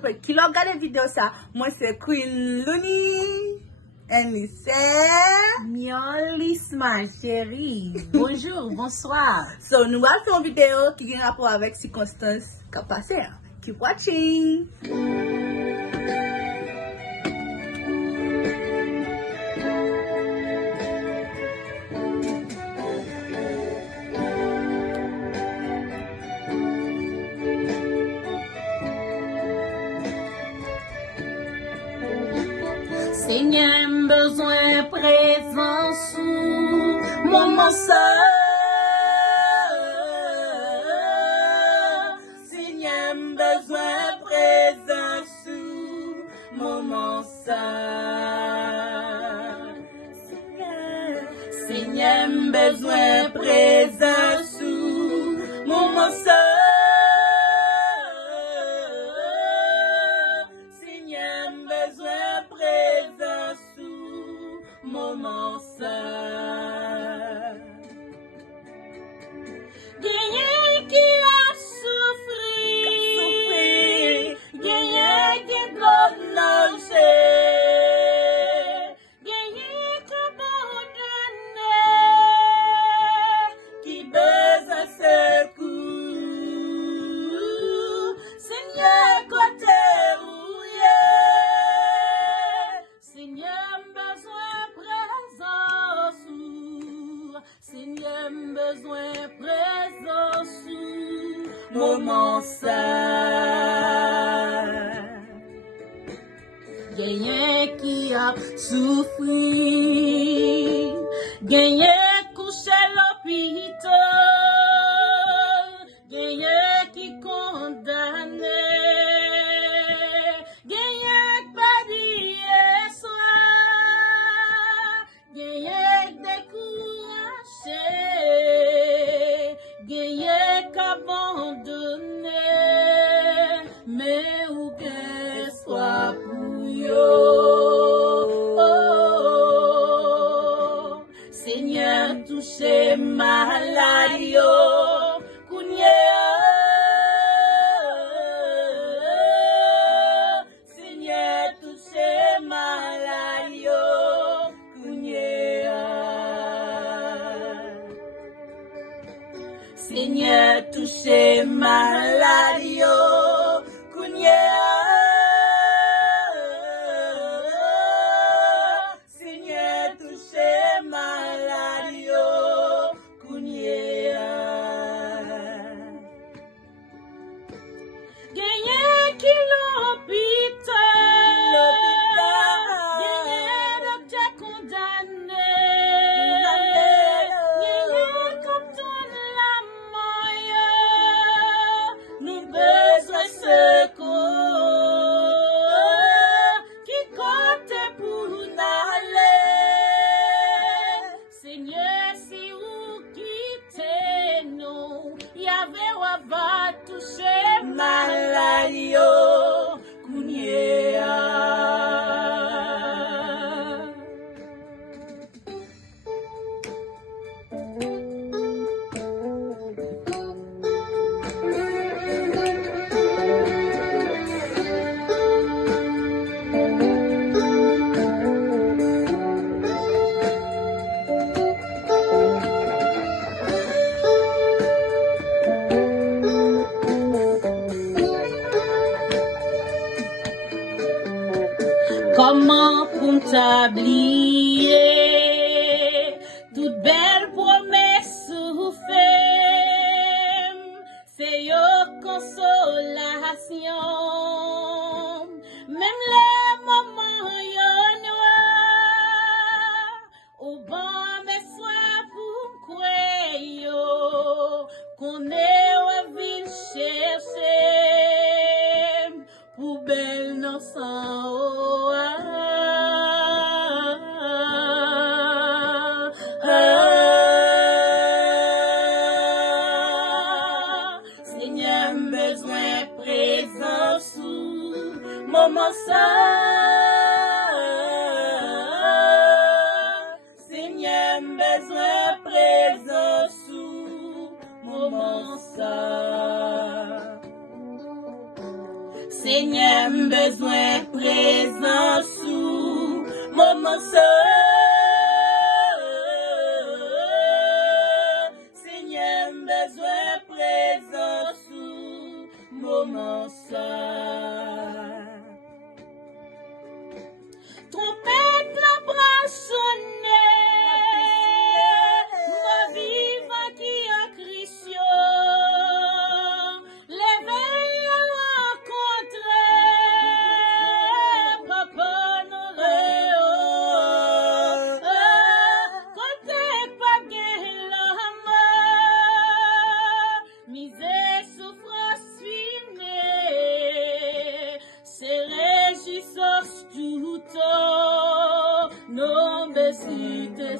pour qui regarde la vidéo ça. Moi c'est Queen Looney. Et c'est Miolis, ma chérie. Bonjour, bonsoir. So nous allons faire une vidéo qui a rapport avec circonstances qui ont passé. Keep watching. Seigneur, besoin présent sous mon seul. Seigneur, besoin présent sous mon seul. Seigneur, besoin présent sous mon seul. Moment seul. Gagnez qui a souffert, gagnez qui donne gagnez qui abandonne, qui besoin secours. Seigneur, côté rouillé, Seigneur, besoin Seigneur, besoin présent sous moment seul. Gagnez qui a souffert, gagnez couché l'hôpital, gagnez qui condamné, gagnez pas d'hier soir, gagnez découragé, gagnez qu'abandonné, mais où que soit pour yo. Oh, Seigneur, touchez malade yo, Seigneur, touchez malade yo, Seigneur, touchez malade yo, Seigneur, touchez malade yo, gagnez qui l'hôpital, gagnez docteur condamné, gagnez comme tout la moyen, nous besoin secours, qui compte pour n'aller, Seigneur, si vous quittez nous, Yahvé va toucher malade yo, Comment pour t'oublier toute belle promesse souffert, c'est yo consolation, même les moments yo noirs, au bon mes soins pour quoi yo, qu'on est ville chercher, pour belle non sans Seigneur, besoin présent sous moment seul. Seigneur, besoin présent sous moment seul. besoin présence ou moment seul. Seigneur, besoin présence ou moment seul. Trompette la bras sonner, moi vivant qui a Christ, l'éveil à rencontrer, papa nous réo, côté pas gain l'homme, misère, souffrance, finée, c'est réjouissance tout temps, non, mais si t'es